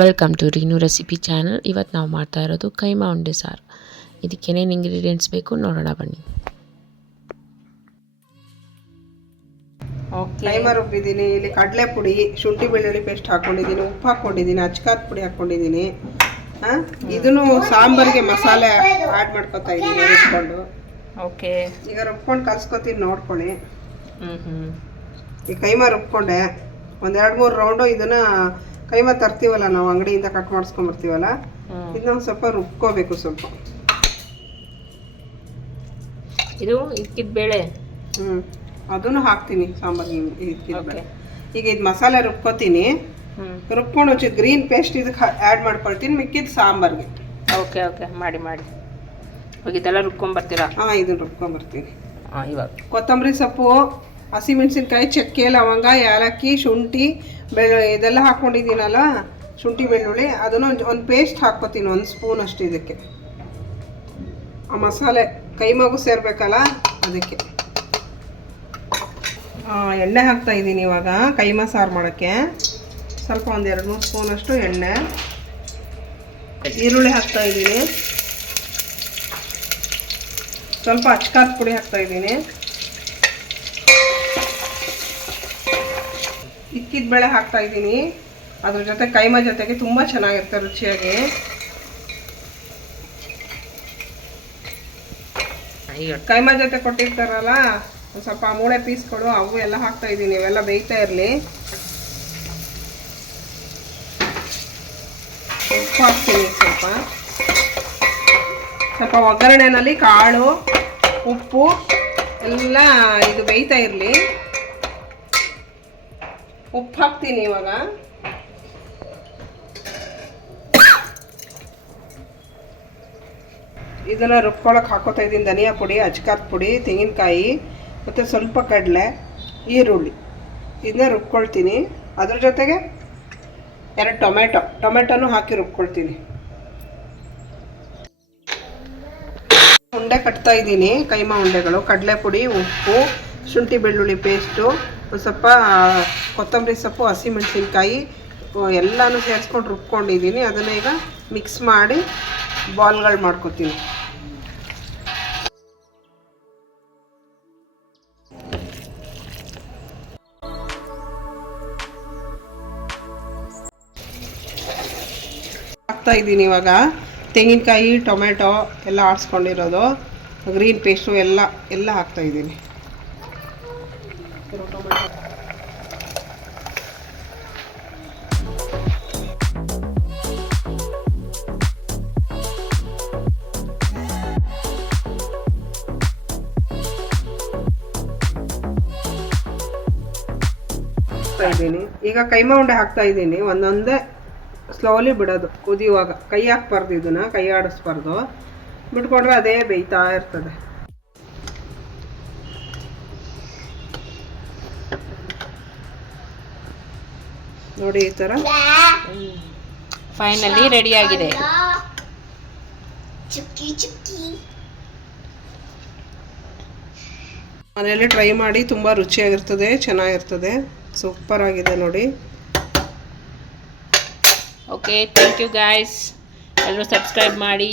Welcome to Reenu recipe channel ಇವತ್ತು ನಾವು ಮಾಡ್ತಾ ಇರೋದು ಕೈಮಾ ಉಂಡೆ ಸಾರು. ಇದಕ್ಕೆ ಏನೇನು ಇಂಗ್ರೀಡಿಯೆಂಟ್ಸ್ ಬೇಕು ನೋಡೋಣ ಬನ್ನಿ. ಕೈಮಾ ರುಬ್ಬಿದ್ದೀನಿ. ಇಲ್ಲಿ ಕಡಲೆ ಪುಡಿ ಶುಂಠಿ ಬೆಳ್ಳುಳ್ಳಿ ಪೇಸ್ಟ್ ಹಾಕ್ಕೊಂಡಿದ್ದೀನಿ ಉಪ್ಪು ಹಾಕ್ಕೊಂಡಿದ್ದೀನಿ ಅಚ್ಕಾತ್ ಪುಡಿ ಹಾಕ್ಕೊಂಡಿದ್ದೀನಿ ಇದನ್ನು ಸಾಂಬಾರಿಗೆ ಮಸಾಲೆ ಆ್ಯಡ್ ಮಾಡ್ಕೊತಾ ಇದ್ದೀನಿ ರುಬ್ಕೊಂಡು. ಓಕೆ ಈಗ ರುಬ್ಕೊಂಡು ಕಲ್ಸ್ಕೊತೀನಿ ನೋಡ್ಕೊಳ್ಳಿ. ಹ್ಞೂ ಹ್ಞೂ ಈ ಕೈಮಾ ರುಬ್ಕೊಂಡೆ. ಒಂದೆರಡು ಎರಡು ಮೂರು ರೌಂಡು ಇದನ್ನ ಕೈಮ ತರ್ತೀವಲ್ಲ ನಾವು ಅಂಗಡಿಯಿಂದ ಕಟ್ ಮಾಡಿಸ್ಕೊಂಬರ್ತೀವಲ್ಲ? ಇದನ್ನ ಒಂದು ಸ್ವಲ್ಪ ರುಬ್ಕೋಬೇಕು ಸ್ವಲ್ಪ. ಇದು ಇಕ್ಕಿದ ಬೇಳೆ? ಹ್ಞೂ ಅದನ್ನು ಹಾಕ್ತೀನಿ ಸಾಂಬಾರಿಗೆ ಬೇಳೆ. ಈಗ ಇದು ಮಸಾಲೆ ರುಬ್ಕೋತೀನಿ. ರುಬ್ಕೊಂಡು ಒಂಚೂರು ಗ್ರೀನ್ ಪೇಸ್ಟ್ ಇದಕ್ಕೆ ಆ್ಯಡ್ ಮಾಡ್ಕೊಳ್ತೀನಿ ಮಿಕ್ಕಿದ ಸಾಂಬಾರ್ಗೆ. ಓಕೆ ಓಕೆ ಮಾಡಿ ಮಾಡಿ. ಹೋಗಿ ಇದೆಲ್ಲ ರುಬ್ಕೊಂಬರ್ತೀರಾ? ಹಾಂ ಇದನ್ನು ರುಬ್ಕೊಂಬರ್ತೀನಿ. ಹಾಂ ಇವಾಗ. ಕೊತ್ತಂಬರಿ ಸೊಪ್ಪು ಹಸಿಮೆಣಸಿನ್ಕಾಯಿ ಚಕ್ಕೆ, ಲವಂಗ, ಏಲಕ್ಕಿ, ಶುಂಠಿ ಬೆಳ್ಳು ಇದೆಲ್ಲ ಹಾಕ್ಕೊಂಡಿದ್ದೀನಲ್ಲ, ಶುಂಠಿ, ಬೆಳ್ಳುಳ್ಳಿ, ಅದನ್ನು ಒಂದು ಒಂದು ಪೇಸ್ಟ್ ಹಾಕ್ಕೊತೀನಿ, ಒಂದು ಸ್ಪೂನ್ ಅಷ್ಟು ಇದಕ್ಕೆ. ಆ ಮಸಾಲೆ, ಕೈಮಗು ಸೇರಬೇಕಲ್ಲ, ಅದಕ್ಕೆ. ಎಣ್ಣೆ ಹಾಕ್ತಾ ಇದ್ದೀನಿ ಇವಾಗ ಕೈಮ ಸಾರು ಮಾಡೋಕ್ಕೆ. ಸ್ವಲ್ಪ ಒಂದು ಎರಡು ಮೂರು ಸ್ಪೂನಷ್ಟು ಎಣ್ಣೆ. ಈರುಳ್ಳಿ ಹಾಕ್ತಾ ಇದ್ದೀನಿ. ಸ್ವಲ್ಪ ಅಚ್ಕಾದ ಪುಡಿ ಹಾಕ್ತಾ ಇದ್ದೀನಿ. ಇಕ್ಕಿದ ಬೇಳೆ ಹಾಕ್ತಾ ಇದ್ದೀನಿ. ಅದ್ರ ಜೊತೆ ಕೈಮ ಜೊತೆಗೆ ತುಂಬ ಚೆನ್ನಾಗಿರುತ್ತೆ ರುಚಿಯಾಗಿ. ಕೈಮ ಕೈಮಾ ಜೊತೆ ಕೊಟ್ಟಿರ್ತಾರಲ್ಲ ಒಂದು ಸ್ವಲ್ಪ ಮೂಳೆ ಪೀಸ್ಗಳು ಅವು ಎಲ್ಲ ಹಾಕ್ತಾ ಇದ್ದೀನಿ ಇವೆಲ್ಲ ಬೇಯ್ತಾ ಇರಲಿ. ಉಪ್ಪು ಹಾಕ್ತೀನಿ ಸ್ವಲ್ಪ. ಸ್ವಲ್ಪ ಒಗ್ಗರಣೆನಲ್ಲಿ ಕಾಳು ಉಪ್ಪು ಎಲ್ಲ ಇದು ಬೇಯ್ತಾ ಇರಲಿ. ಉಪ್ಪು ಹಾಕ್ತೀನಿ ಇವಾಗ. ಇದನ್ನು ರುಬ್ಕೊಳಕ್ಕೆ ಹಾಕೋತಾ ಇದ್ದೀನಿ ಧನಿಯಾ ಪುಡಿ ಅಚ್ಕಾದ ಪುಡಿ, ತೆಂಗಿನಕಾಯಿ, ಮತ್ತು ಸ್ವಲ್ಪ ಕಡಲೆ, ಈರುಳ್ಳಿ. ಇದನ್ನ ರುಬ್ಕೊಳ್ತೀನಿ. ಅದ್ರ ಜೊತೆಗೆ ಎರಡು ಟೊಮೆಟೊ ಟೊಮೆಟೊನು ಹಾಕಿ ರುಬ್ಕೊಳ್ತೀನಿ. ಉಂಡೆ ಕಟ್ತಾ ಇದ್ದೀನಿ, ಕೈಮಾ ಉಂಡೆಗಳು, ಕಡಲೆ ಪುಡಿ, ಉಪ್ಪು, ಶುಂಠಿ ಬೆಳ್ಳುಳ್ಳಿ ಪೇಸ್ಟು ಸ್ವಲ್ಪ ಕೊತ್ತಂಬರಿ ಸೊಪ್ಪು, ಹಸಿಮೆಣಸಿನ್ಕಾಯಿ ಎಲ್ಲನೂ ಸೇರಿಸ್ಕೊಂಡು ರುಬ್ಕೊಂಡಿದ್ದೀನಿ. ಅದನ್ನು ಈಗ ಮಿಕ್ಸ್ ಮಾಡಿ ಬಾಲ್ಗಳು ಮಾಡ್ಕೊತೀನಿ. ಹಾಕ್ತಾ ಇದ್ದೀನಿ ಇವಾಗ. ತೆಂಗಿನಕಾಯಿ ಟೊಮೆಟೊ ಎಲ್ಲ ಆಡಿಸ್ಕೊಂಡಿರೋದು. ಗ್ರೀನ್ ಪೇಸ್ಟು ಎಲ್ಲ ಎಲ್ಲ ಹಾಕ್ತಾ ಈಗ ಕೈಮಾ ಉಂಡೆ ಹಾಕ್ತಾ ಇದ್ದೀನಿ ಒಂದೊಂದೇ ಸ್ಲೋಲಿ ಬಿಡೋದು. ಕುದಿಯುವಾಗ. ಕೈ ಹಾಕ್ಬಾರ್ದು ಇದನ್ನ. ಕೈ ಆಡಿಸ್ಬಾರ್ದು. ಬಿಟ್ಕೊಂಡ್ರೆ ಅದೇ ಬೇಯ್ತಾ ಇರ್ತದೆ. ನೋಡಿ ಈ ತರ. ಫೈನಲಿ ರೆಡಿ ಆಗಿದೆ. ಮನೆಯಲ್ಲಿ ಟ್ರೈ ಮಾಡಿ ತುಂಬ ರುಚಿಯಾಗಿರ್ತದೆ ಚೆನ್ನಾಗಿರ್ತದೆ. ಸೂಪರ್ ಆಗಿದೆ ನೋಡಿ. ಓಕೆ ಥ್ಯಾಂಕ್ ಯು ಗಾಯ್ಸ್ ಎಲ್ಲರೂ ಸಬ್ಸ್ಕ್ರೈಬ್ ಮಾಡಿ.